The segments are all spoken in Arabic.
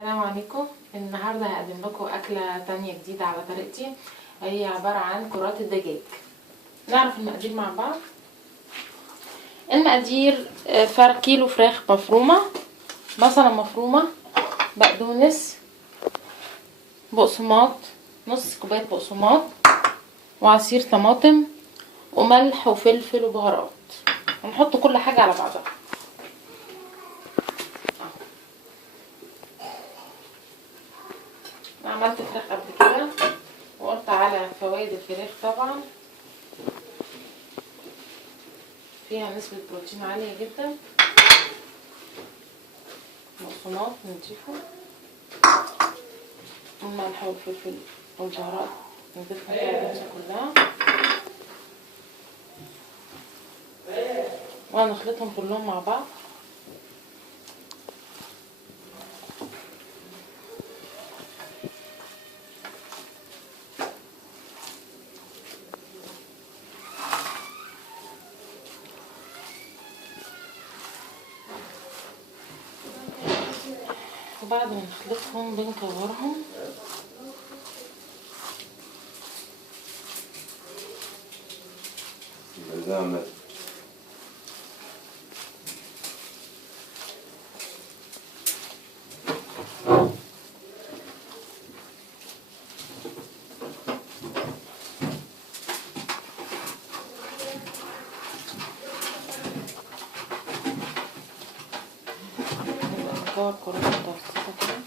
السلام عليكم. النهارده هقدم لكم اكله تانية جديده على طريقتي. هي عباره عن كرات الدجاج. نعرف المقادير مع بعض. المقادير فرق كيلو فراخ مفرومه، بصله مفرومه، بقدونس، بقسماط، نص كوبايه بقسماط، وعصير طماطم، وملح وفلفل وبهارات. هنحط كل حاجه على بعضها. عملت فراخ قبل كده وقلت على فوائد الفراخ. طبعا فيها نسبة بروتين عالية جدا. بقسماط نضيفه، الملح والفلفل والبهارات نضيفها كده كلها، وهنخلطهم كلهم مع بعض. وبعد ما نخلطهم بنكورهم. نكور كرات متوسطة كده.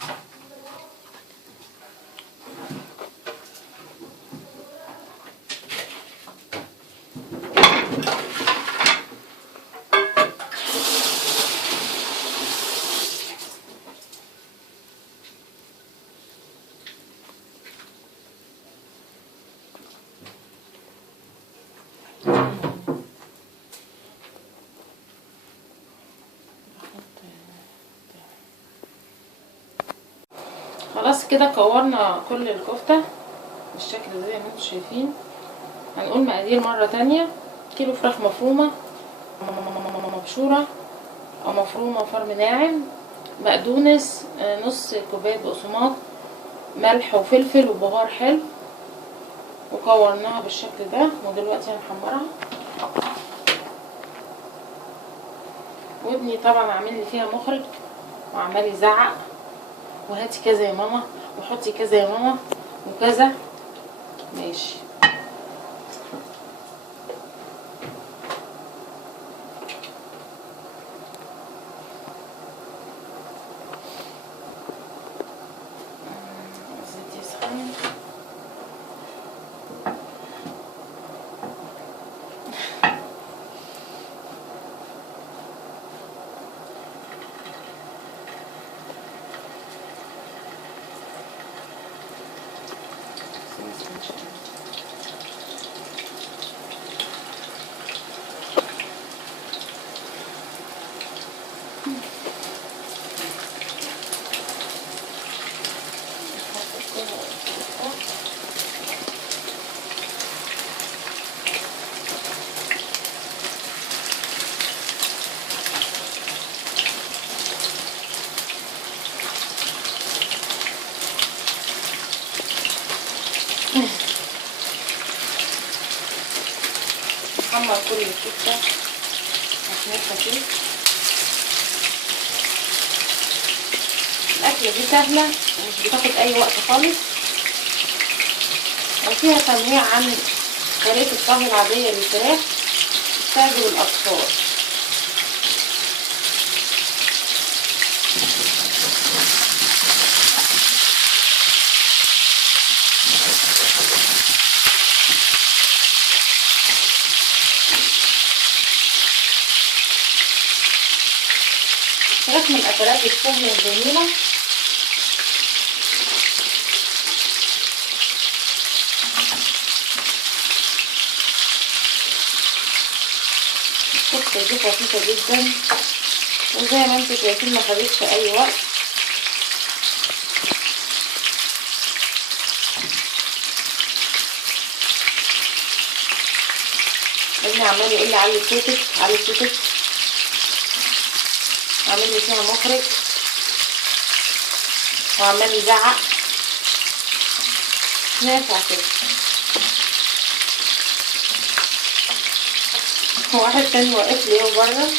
خلاص كده كورنا كل الكفتة بالشكل زي ما انتم شايفين. هنقول مقادير مرة تانية. كيلو فراخ مفرومة مبشورة او مفرومة فرم ناعم، بقدونس، نص كوباية بقسماط، ملح وفلفل وبهار حلو، وكورناها بالشكل ده. ودلوقتي هنحمرها. وابني طبعا عامل لي فيها مخرج وعمال يزعق وهاتي كذا يا ماما وحطي كذا يا ماما وكذا. ماشي. الزيت يسخن. نحمر كل الكفتة عشان خفيف. الأكلة دي سهلة ومش بتاخد أي وقت خالص، وفيها تنويع عن طريقة الطهي العادية للفراخ. تعجب الأطفال. فراخ من الأكلات السهلة الجميلة. الكفتة دي خفيفة جدا، وزي ما انتوا شايفين ما خدتش أي وقت. ابني عمال يقول لي علي صوتك علي صوتك، عامل لي فيها مخرج. وعمال يزعق نافع كده. واحد تاني واقف لي اهو بره.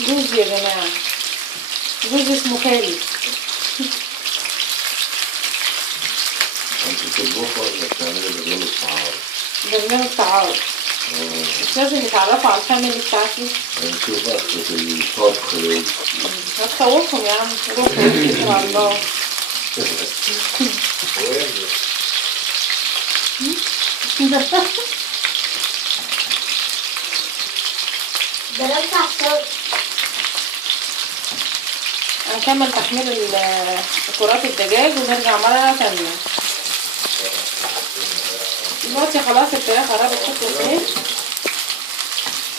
جوزي يا جماعة، جوزي اسمه خالد. انت بتطبخوا ولا بتعملوا برنامج تعارف؟ برنامج تعارف، مش لازم يتعرفوا على الفاميلي بتاعتي. هنشوف اخرة الطبخ ايه. هتخوفهم يا عم، روحوا اتكلوا على الله. هنكمل تحميل كرات الدجاج ونرجع مرة تانية. دلوقتي خلاص الفراخ قربت تخلص اهي،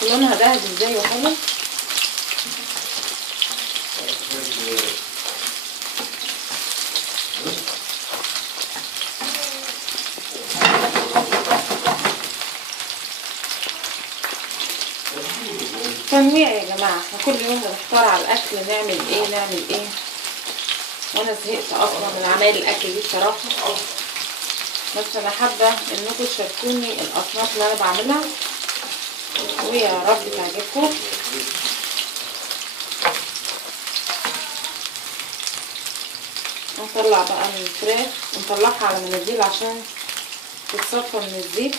لونها دهب ازاي وحلو. تنويع يا جماعة، احنا كل يوم بنحتار على الأكل، نعمل ايه نعمل ايه، وانا زهقت اصلا من عمايل الأكل دي بصراحة. بس انا حابة انكم تشاركوني الأصناف اللي انا بعملها ويا رب تعجبكم. نطلع بقى من الفراخ ونطلعها على مناديل عشان تتصفى من الزيت.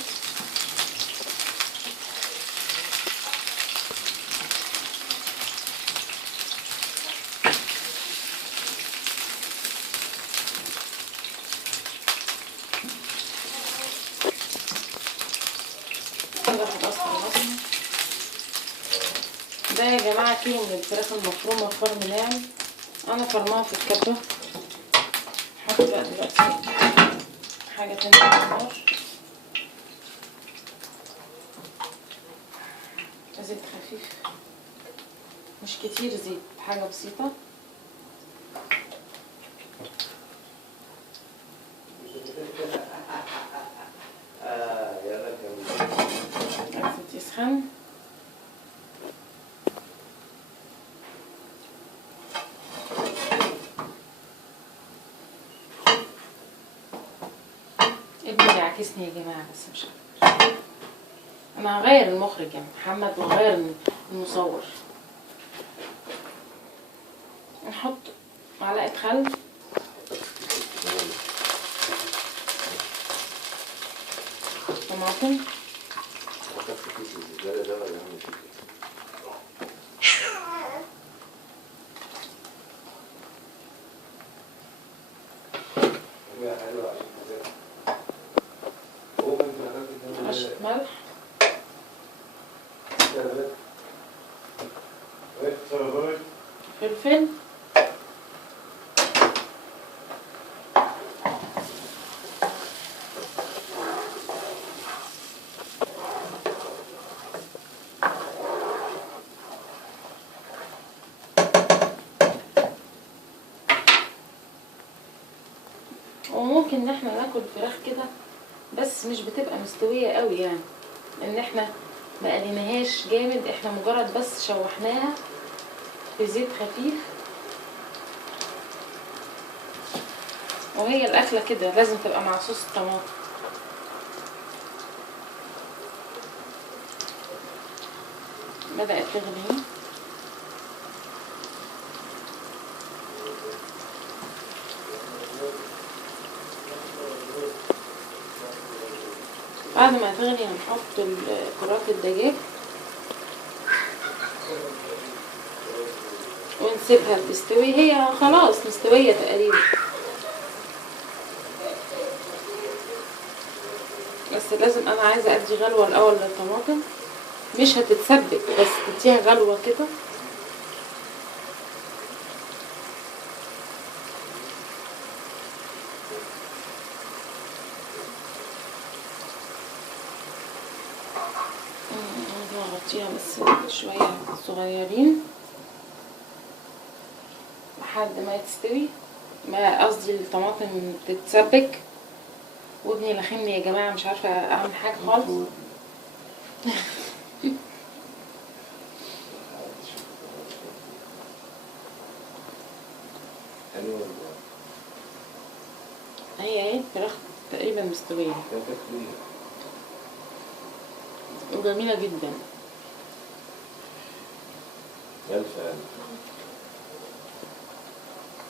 خلاص خلصنا. ده يا جماعة كيلو من الفراخ المفرومة فرم ناعم، انا فرماها في الكبة. هحط بقى دلوقتي حاجة تانية على النار، زيت خفيف مش كتير، زيت حاجة بسيطة. الزيت يسخن. ابني بيعكسني يا جماعة بس مش عارف. انا هغير المخرج يا محمد وهغير المصور. نحط معلقة خل، طماطم، رشة ملح، فلفل، وممكن ان احنا ناكل فراخ كده بس مش بتبقى مستوية قوي يعني، ان احنا ما قليناهاش جامد، احنا مجرد بس شوحناها في زيت خفيف. وهي الاكله كده لازم تبقى مع صوص الطماطم. بدأت تغلي، بعد ما تغلي هنحط كرات الدجاج ونسيبها تستوي. هي خلاص مستوية تقريبا، بس لازم انا عايزة ادي غلوة الاول للطماطم، مش هتتسبك بس تديها غلوة كده. هغطيها بس شوية صغيرين لحد ما تستوي، ما قصدي الطماطم تتسبك. وابني لخمني يا جماعة، مش عارفة اعمل حاجة خالص. مستوية وجميلة جدا. ألف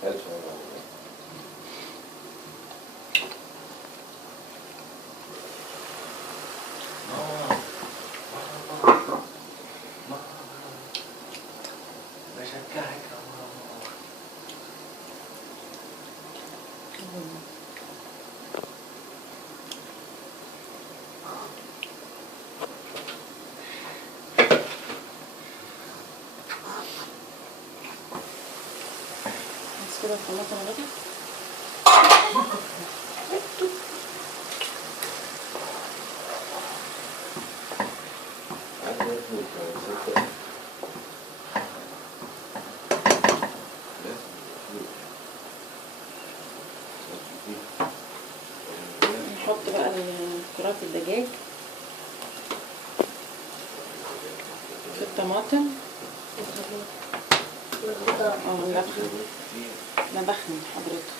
ألف بشجعك. بس كده الطماطم غليت. نحط بقى كرات الدجاج في الطماطم. نبخن حضرتك.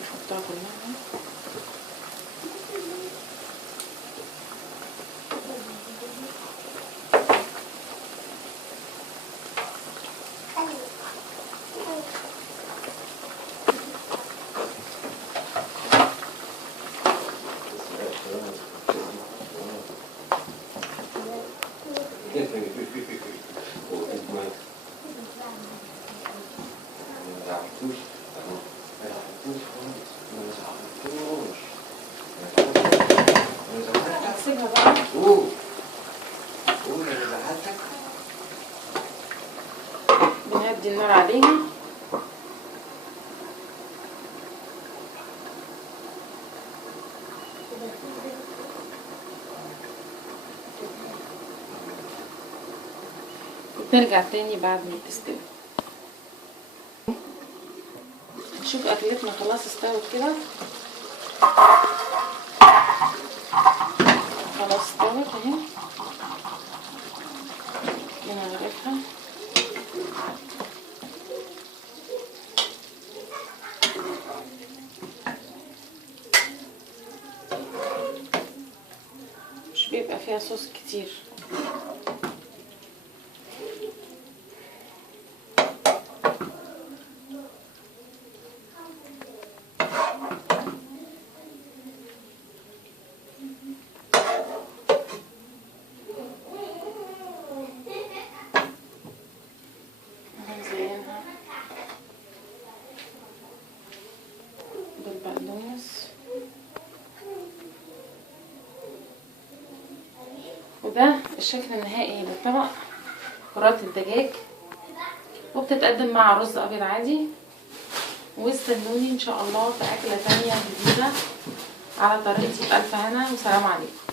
نحطها كلها. هسيبها بقى. بنهدي النار عليها. وبنرجع تاني بعد ما تستوي. نشوف اكلتنا خلاص استوت كده. خلاص استوت اهي. بنغرفها. مش بيبقى فيها صوص كتير. هنزينها بالبقدونس. وده الشكل النهائي للطبق، كرات الدجاج، وبتتقدم مع رز ابيض عادي. واستنوني ان شاء الله في اكله تانية جديده على طريقتي بألف هنا وسلام عليكم.